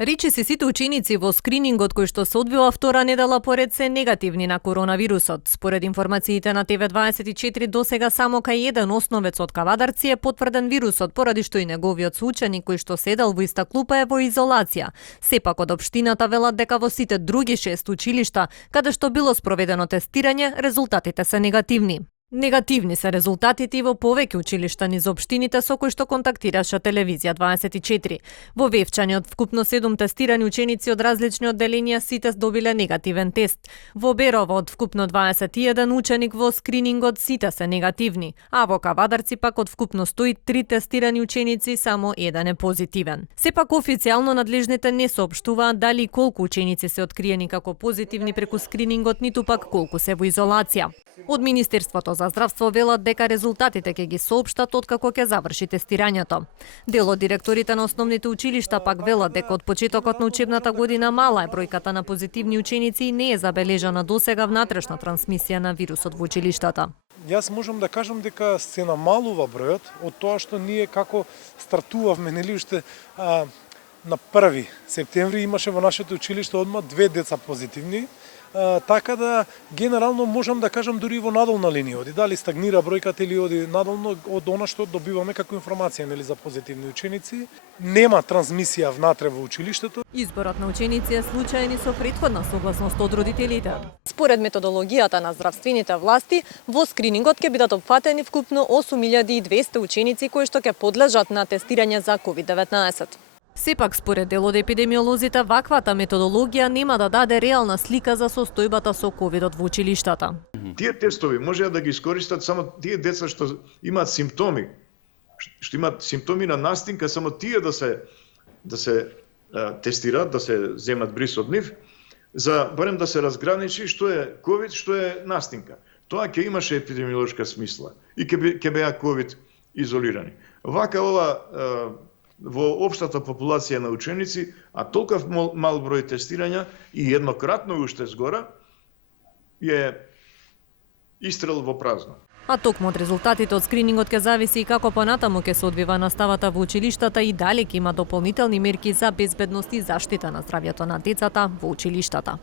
Речиси сите ученици во скринингот кој што се одвива втора недела поред се негативни на коронавирусот. Според информациите на ТВ24 досега само кај еден основец од Кавадарци е потврден вирусот, поради што и неговиот соученик кој што седел во иста клупа е во изолација. Сепак од општината велат дека во сите други 6 училишта, каде што било спроведено тестирање, резултатите се негативни. Негативни се резултатите и во повеќе училишта низ општините со кои што контактираше телевизија 24. Во Вевчани од вкупно 7 тестирани ученици од различни одделенија сите добиле негативен тест. Во Берово од вкупно 21 ученик во скринингот сите се негативни, а во Кавадарци пак од вкупно 103 тестирани ученици само еден е позитивен. Сепак официјално надлежните не соопштуваат дали колку ученици се откриени како позитивни преку скринингот, ниту пак колку се во изолација. Од Министерството за здравство велат дека резултатите ќе ги соопштат откако ќе заврши тестирањето. Дел од директорите на основните училишта пак велат дека од почетокот на учебната година мала е бројката на позитивни ученици и не е забележана досега внатрешна трансмисија на вирусот во училиштата. Јас можам да кажам дека се намалува бројот од тоа што ние како стартувавме, нели уште на 1 септември имаше во нашето училиште одма 2 деца позитивни. Така да генерално можам да кажам дури во надолна линија, оди дали стагнира бројката или оди надолно од она што добиваме како информација, нели, за позитивни ученици. Нема трансмисија внатре во училиштето. Изборот на ученици е случаен и со претходна согласност од родителите. Според методологијата на здравствените власти, во скринингот ќе бидат опфатени вкупно 8200 ученици кои што ќе подлежат на тестирање за COVID-19. Сепак, според дел од епидемиолозите, ваквата методологија нема да даде реална слика за состојбата со ковидот во училиштата. Тие тестови можеа да ги искористат само тие деца што имаат симптоми, што имаат симптоми на настинка, само тие да се тестираат, да се земат бриз од нив, за барем да се разграничи што е ковид, што е настинка. Тоа ќе имаше епидемиолошка смисла и ќе беа ковид изолирани. Вака ова во општата популација на ученици, а толков мал број тестирања и еднократно уште згора, е истрел во празно. А токму од резултатите од скринингот ќе зависи и како понатаму ќе се одвива наставата во училиштата и дали ќе има дополнителни мерки за безбедност и заштита на здравјето на децата во училиштата.